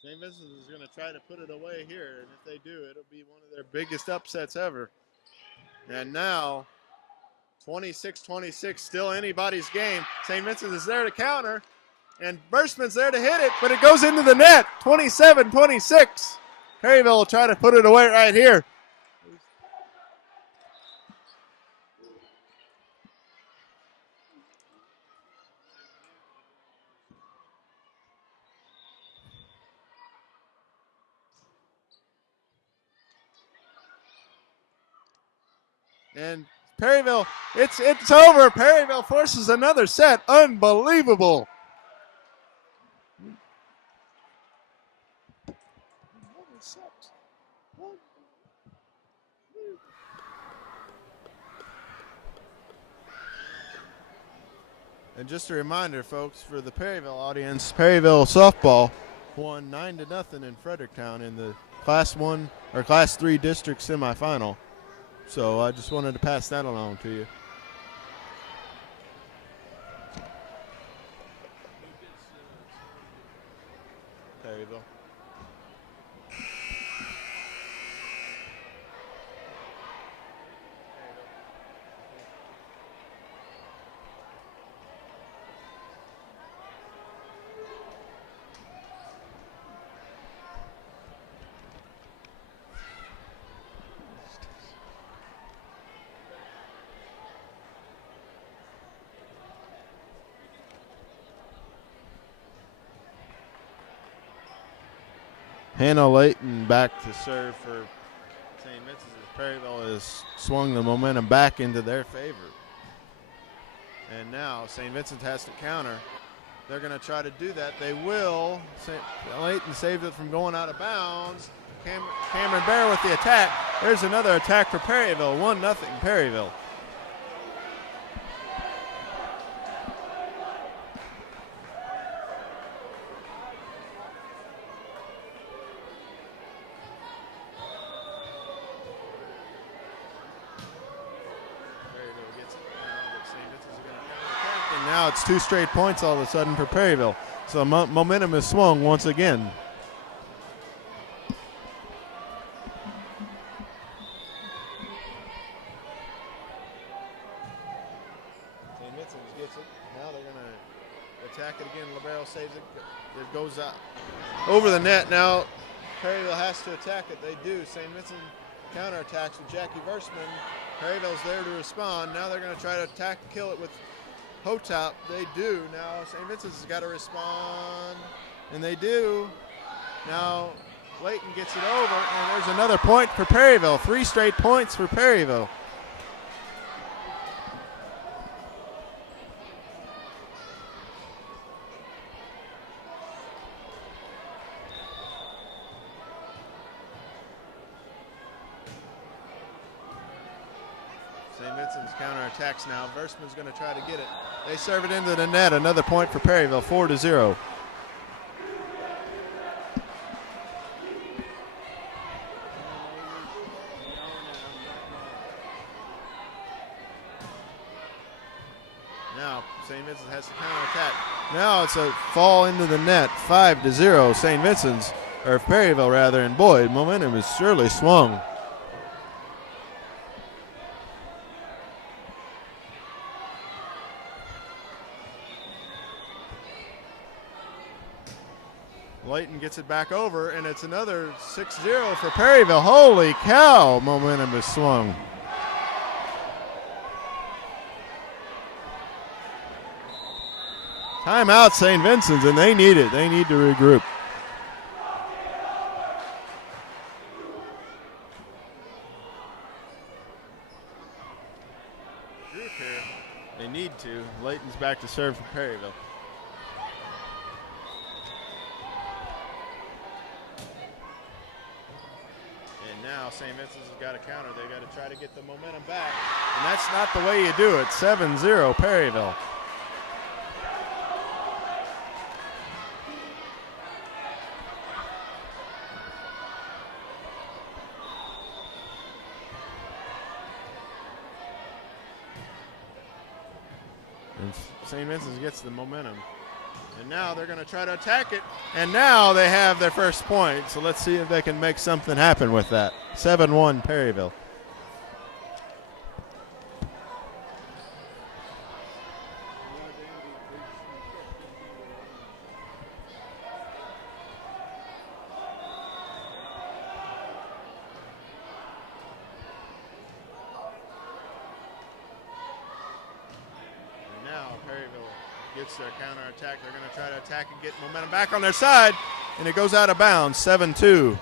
St. Vincent is going to try to put it away here, and if they do, it'll be one of their biggest upsets ever. And now, 26-26, still anybody's game. St. Vincent is there to counter, and Burstman's there to hit it, but it goes into the net. 27-26. Perryville will try to put it away right here. And Perryville, it's over. Perryville forces another set. Unbelievable. And just a reminder, folks, for the Perryville audience, Perryville softball won 9-0 in Fredericktown in the Class 1 or Class 3 district semifinal. So I just wanted to pass that along to you. Perryville. Hannah Layton back to serve for St. Vincent's as Perryville has swung the momentum back into their favor. And now St. Vincent has to counter. They're going to try to do that. They will. Layton saved it from going out of bounds. Cameron Bear with the attack. There's another attack for Perryville. 1-0 Perryville. Now it's 2 straight points all of a sudden for Perryville. So momentum is swung once again. St. Vincent's gets it. Now they're going to attack it again. Libero saves it. It goes out over the net. Now Perryville has to attack it. They do. St. Vincent counterattacks with Jackie Versman. Perryville's there to respond. Now they're going to try to attack, kill it with Hotop. They do. Now St. Vincent's has got to respond, and they do. Now Layton gets it over, and there's another point for Perryville. 3 straight points for Perryville. St. Vincent's counterattacks now. Versman's going to try to get it. They serve it into the net. Another point for Perryville, 4-0. Now St. Vincent has to counterattack. Now it's a fall into the net, 5-0. St. Vincent's, or Perryville rather, and boy, momentum is surely swung. Layton gets it back over, and it's another 6-0 for Perryville. Holy cow, momentum is swung. Timeout St. Vincent's, and they need it. They need to regroup. Group here. They need to. Layton's back to serve for Perryville. Now St. Vincent's has got to counter. They got to try to get the momentum back. And that's not the way you do it. 7-0 Perryville. And St. Vincent's gets the momentum. And now they're going to try to attack it. And now they have their first point. So let's see if they can make something happen with that. 7-1 Perryville. And now Perryville gets their counterattack. They're going to try to attack and get momentum back on their side, and it goes out of bounds. 7-2.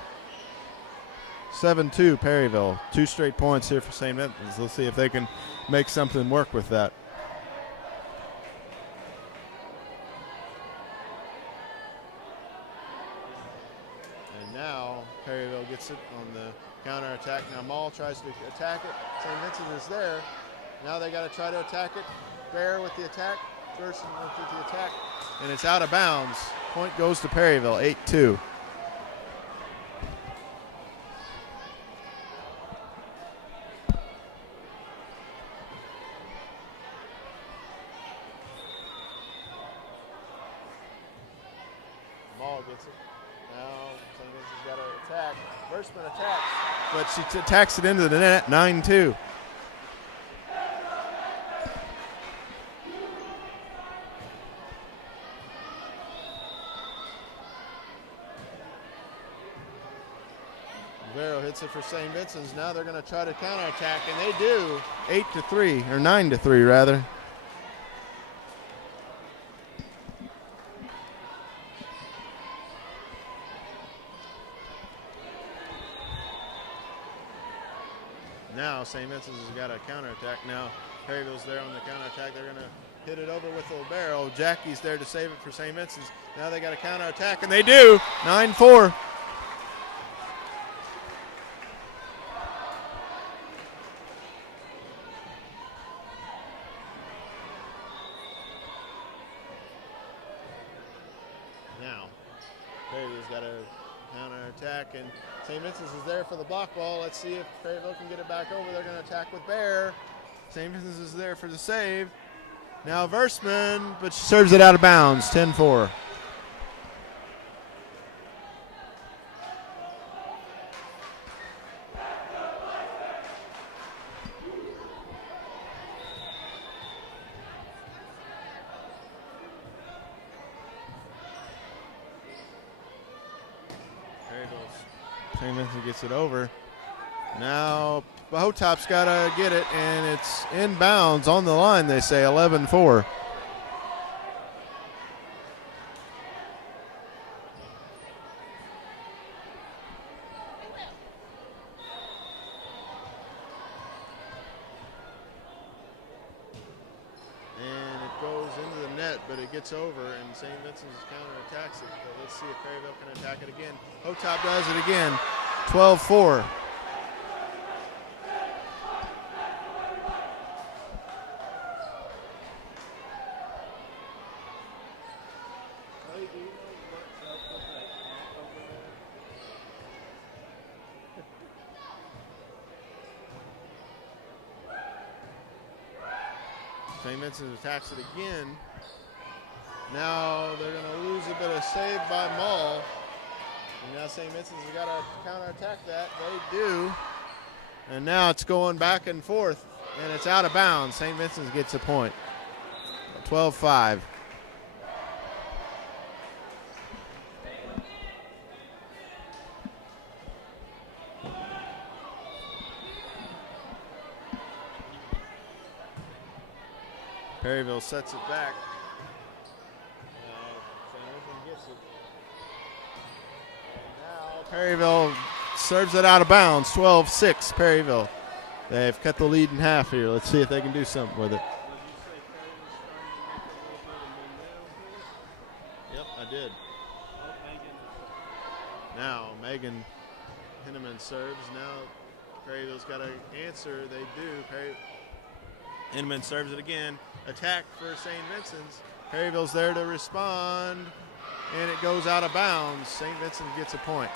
7-2 Perryville. 2 straight points here for St. Vincent's. Let's see if they can make something work with that. And now Perryville gets it on the counterattack. Now Mall tries to attack it. St. Vincent is there. Now they got to try to attack it. Bear with the attack. Thurston with the attack, and it's out of bounds. Point goes to Perryville, 8-2. Mall gets it. Now St. Vincent's got to attack. Versman attacks, but she attacks it into the net, 9-2. Vero hits it for St. Vincent's. Now they're going to try to counterattack, and they do. 8-3, or 9-3 rather. Now St. Vincent's has got a counterattack. Now Perryville's there on the counterattack. They're going to hit it over with the libero. Jackie's there to save it for St. Vincent's. Now they got a counterattack, and they do. 9-4. Now Perryville's got a counterattack, and St. Vincent's is there for the block ball. Let's see if Perryville can get it back over. They're going to attack with Bear. St. Vincent's is there for the save. Now Versman, but she serves it out of bounds. 10-4. St. Vincent gets it over. Now Hotop's got to get it, and it's inbounds on the line, they say. 11-4. And it goes into the net, but it gets over, and St. Vincent's counterattacks it. But let's see if Perryville can attack it again. Hotop does it again. 12-4. St. Vincent attacks it again. Now they're going to lose a bit of save by Mull. And now St. Vincent's has got to counterattack that. They do. And now it's going back and forth, and it's out of bounds. St. Vincent's gets a point. 12-5. Perryville sets it back. St. Vincent gets it. And now Perryville serves it out of bounds. 12-6 Perryville. They've cut the lead in half here. Let's see if they can do something with it. Yep, I did. Now Megan Hinneman serves. Now Perryville's got to answer. They do. Hinneman serves it again. Attack for St. Vincent's. Perryville's there to respond, and it goes out of bounds. St. Vincent gets a point.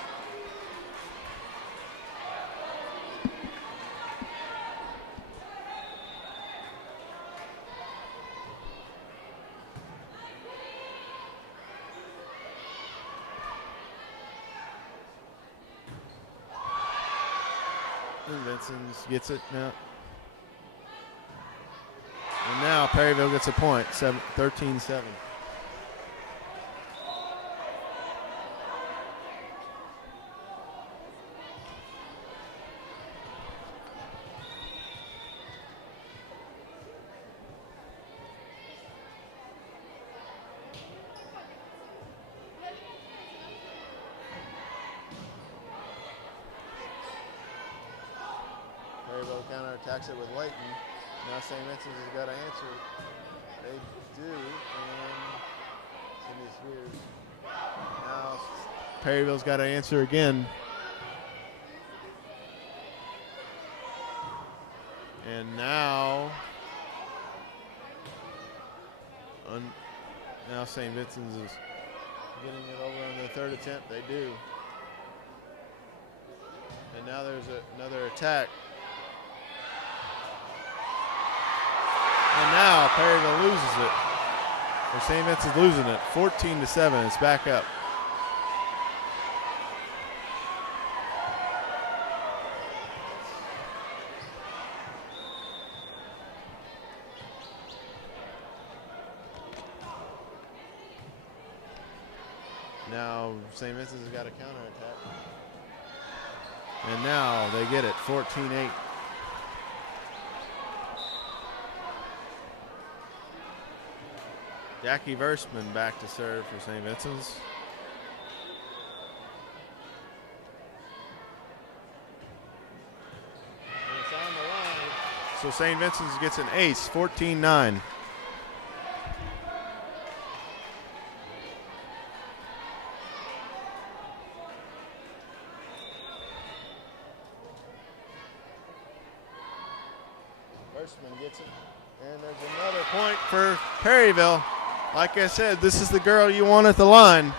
St. Vincent's gets it now. And now Perryville gets a point, 13-7. Perryville counterattacks it with Layton. Now St. Vincent's has got to answer. They do, and it's weird. Now Perryville's got to answer again. And now St. Vincent's is getting it over on the third attempt. They do. And now there's another attack. And now Perryville loses it. Or St. Vincent's losing it. 14-7. It's back up. Now St. Vincent's has got a counterattack. And now they get it. 14-8. Jackie Versman back to serve for St. Vincent's. And it's on So St. Vincent's gets an ace, 14-9. Hirschman gets it. And there's another point for Perryville. Like I said, this is the girl you want at the line.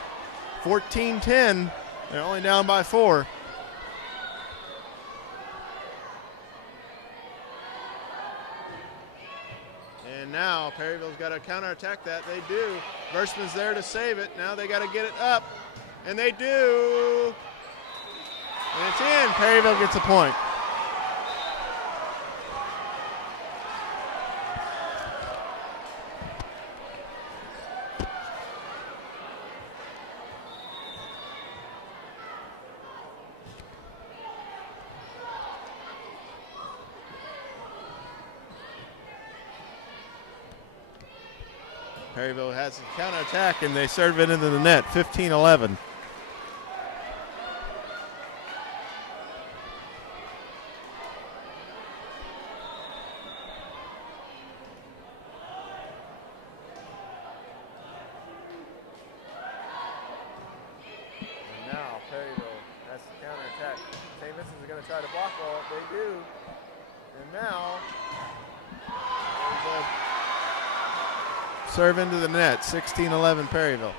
14-10. They're only down by 4. And now Perryville's got to counterattack that. They do. Vershman's there to save it. Now they got to get it up. And they do. And it's in. Perryville gets a point. Perryville has a counterattack, and they serve it into the net, 15-11. And now Perryville has the counterattack. St. Vincent's is going to try to block all. They do. And now there's a serve into the net, 16-11 Perryville.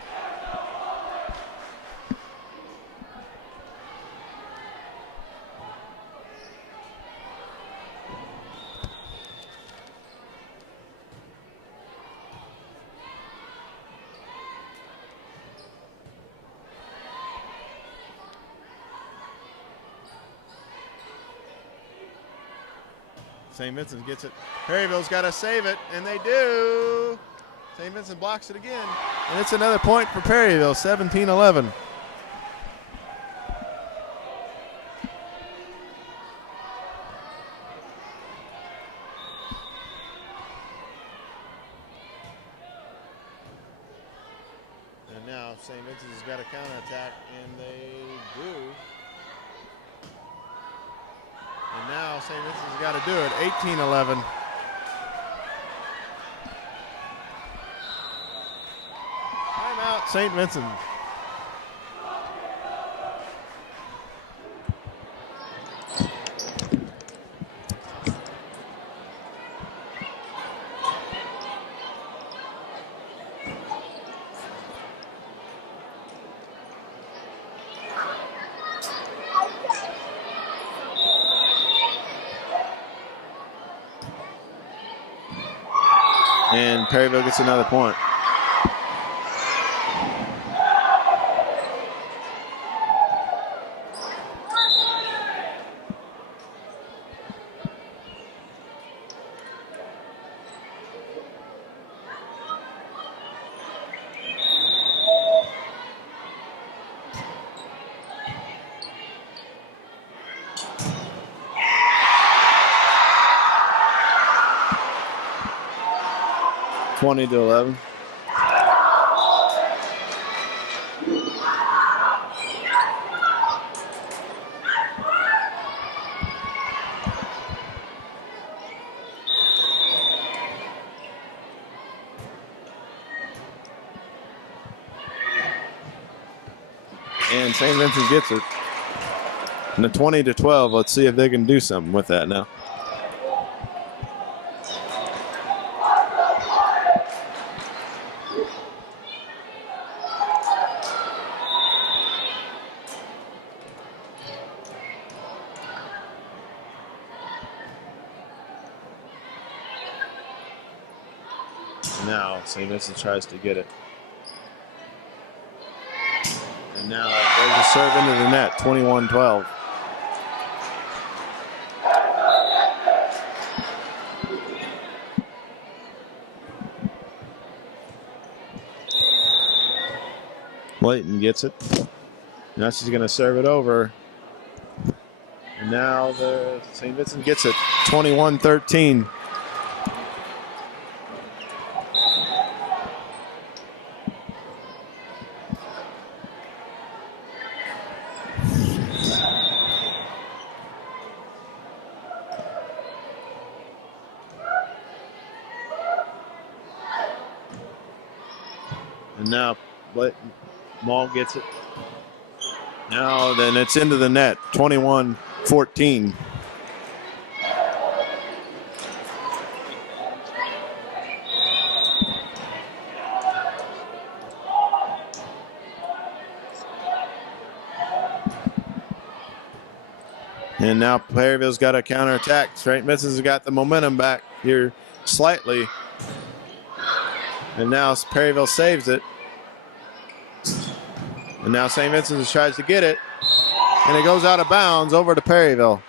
St. Vincent gets it. Perryville's got to save it, and they do. St. Vincent blocks it again, and it's another point for Perryville, 17-11. And now St. Vincent has got a counterattack, and they do. And now St. Vincent has got to do it, 18-11. Timeout, St. Vincent. And Perryville gets another point. Twenty to 11. And St. Vincent gets it. And the 20 to 12. Let's see if they can do something with that now. Now St. Vincent tries to get it. And now there's a serve into the net, 21-12. Layton gets it. Now she's going to serve it over. And now the St. Vincent gets it, 21-13. now Maul gets it. Now then it's into the net, 21-14. And now Perryville's got a counterattack. St. Vincent's got the momentum back here slightly. And now Perryville saves it. And now St. Vincent's tries to get it. And it goes out of bounds over to Perryville.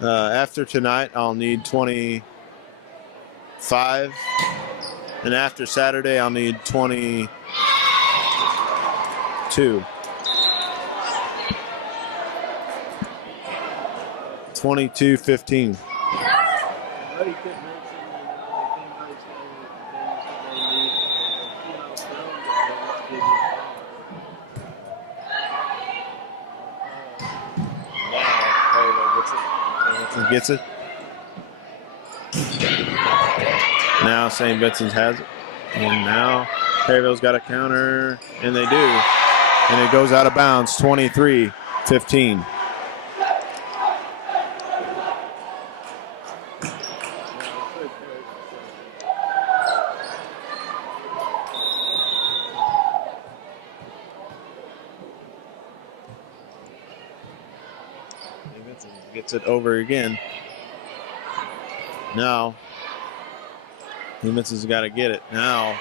After tonight, I'll need 25. And after Saturday, I'll need 22. 22-15. Gets it. Now St. Vincent's has it. And now Perryville's got a counter, and they do. And it goes out of bounds, 23-15. Gets it over again. Now, Vincent's got to get it. Now,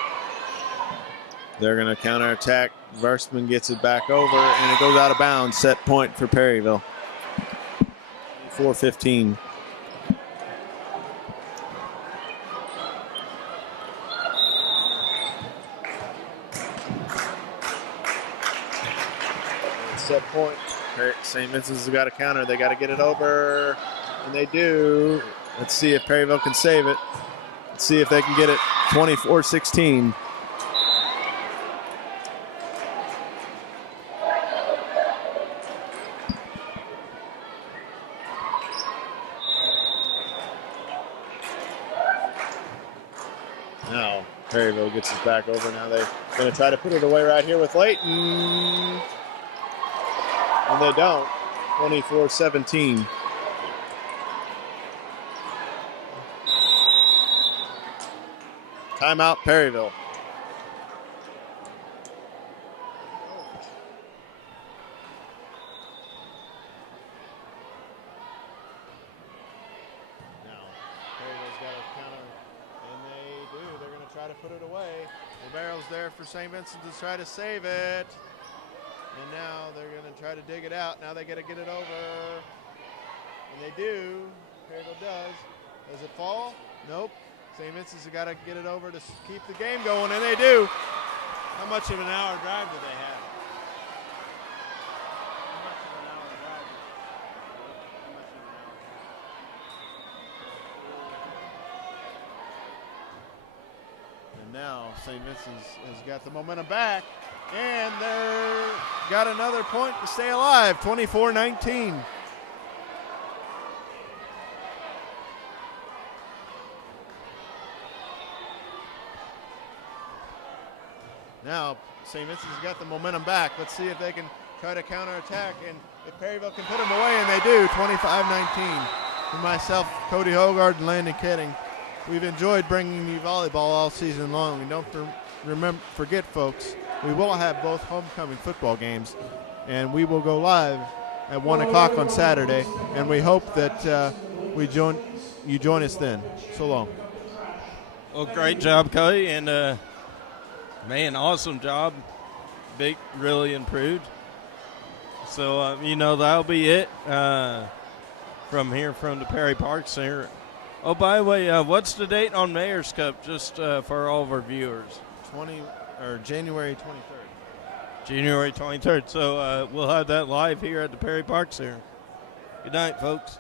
they're going to counterattack. Versman gets it back over, and it goes out of bounds. Set point for Perryville. 4-15. Set point. St. Vincent's has got a counter. They got to get it over, and they do. Let's see if Perryville can save it. Let's see if they can get it. 24-16. Now Perryville gets it back over. Now they're going to try to put it away right here with Layton. And they don't. 24-17. Timeout, Perryville. Now, Perryville's got a counter, and they do. They're going to try to put it away. The barrel's there for St. Vincent to try to save it. And now they're going to try to dig it out. Now they got to get it over. And they do. Perryville does. Does it fall? Nope. St. Vincent's got to get it over to keep the game going, and they do. How much of an hour drive do they have? And now St. Vincent's has got the momentum back. And they're got another point to stay alive, 24-19. Now, St. Vincent's got the momentum back. Let's see if they can try to counterattack. And if Perryville can put them away, and they do, 25-19. For myself, Cody Hogard, and Landon Ketting, we've enjoyed bringing you volleyball all season long. And don't forget, folks, we will have both homecoming football games, and we will go live at 1 o'clock on Saturday, and we hope that you join us then. So long. Well, great job, Cody, and man, awesome job. Big, really improved. So, that'll be it from the Perry Park Center. Oh, by the way, what's the date on Mayor's Cup, just for all of our viewers? January 23rd. January 23rd. So we'll have that live here at the Perry Park Center. Good night, folks.